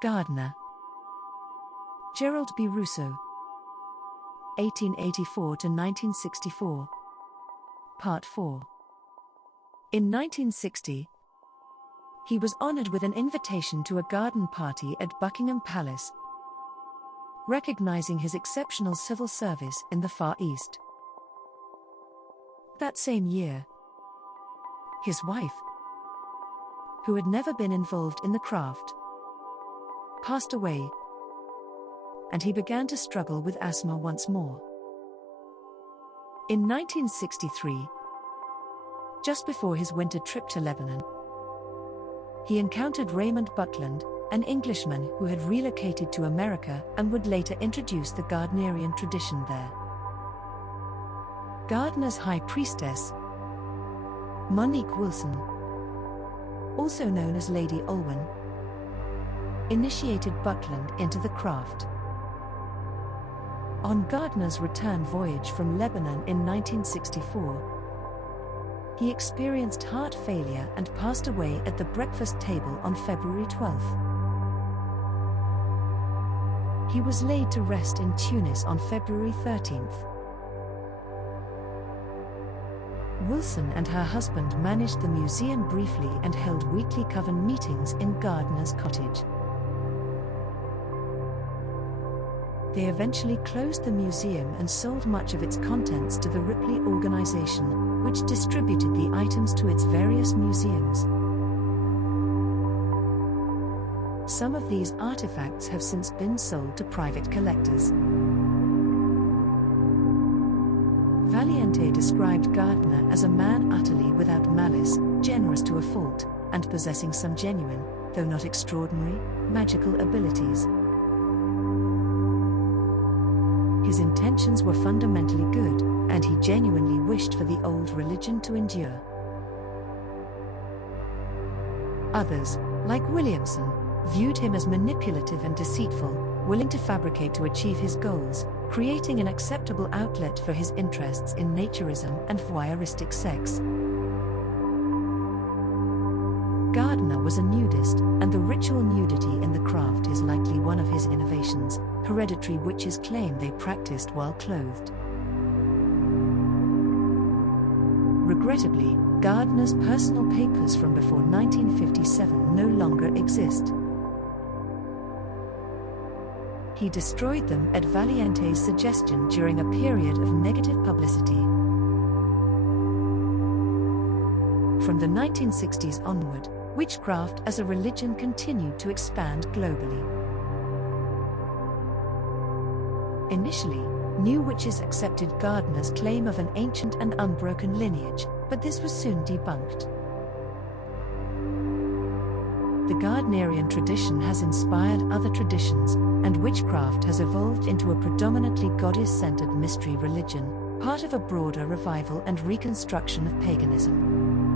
Gardner. Gerald B. Rousseau. 1884 to 1964. Part 4. In 1960, he was honored with an invitation to a garden party at Buckingham Palace, recognizing his exceptional civil service in the Far East. That same year, his wife, who had never been involved in the craft, passed away, and he began to struggle with asthma once more. In 1963, just before his winter trip to Lebanon, he encountered Raymond Buckland, an Englishman who had relocated to America and would later introduce the Gardnerian tradition there. Gardner's high priestess, Monique Wilson, also known as Lady Olwen, initiated Buckland into the craft. On Gardner's return voyage from Lebanon in 1964, he experienced heart failure and passed away at the breakfast table on February 12. He was laid to rest in Tunis on February 13. Wilson and her husband managed the museum briefly and held weekly coven meetings in Gardner's cottage. They eventually closed the museum and sold much of its contents to the Ripley organization, which distributed the items to its various museums. Some of these artifacts have since been sold to private collectors. Valiente described Gardner as a man utterly without malice, generous to a fault, and possessing some genuine, though not extraordinary, magical abilities. His intentions were fundamentally good, and he genuinely wished for the old religion to endure. Others, like Williamson, viewed him as manipulative and deceitful, willing to fabricate to achieve his goals, creating an acceptable outlet for his interests in naturism and voyeuristic sex. Gardner was a nudist, and the ritual nudity in the craft is likely one of his innovations. Hereditary witches claim they practiced while clothed. Regrettably, Gardner's personal papers from before 1957 no longer exist. He destroyed them at Valiente's suggestion during a period of negative publicity. From the 1960s onward, witchcraft as a religion continued to expand globally. Initially, new witches accepted Gardner's claim of an ancient and unbroken lineage, but this was soon debunked. The Gardnerian tradition has inspired other traditions, and witchcraft has evolved into a predominantly goddess-centered mystery religion, part of a broader revival and reconstruction of paganism.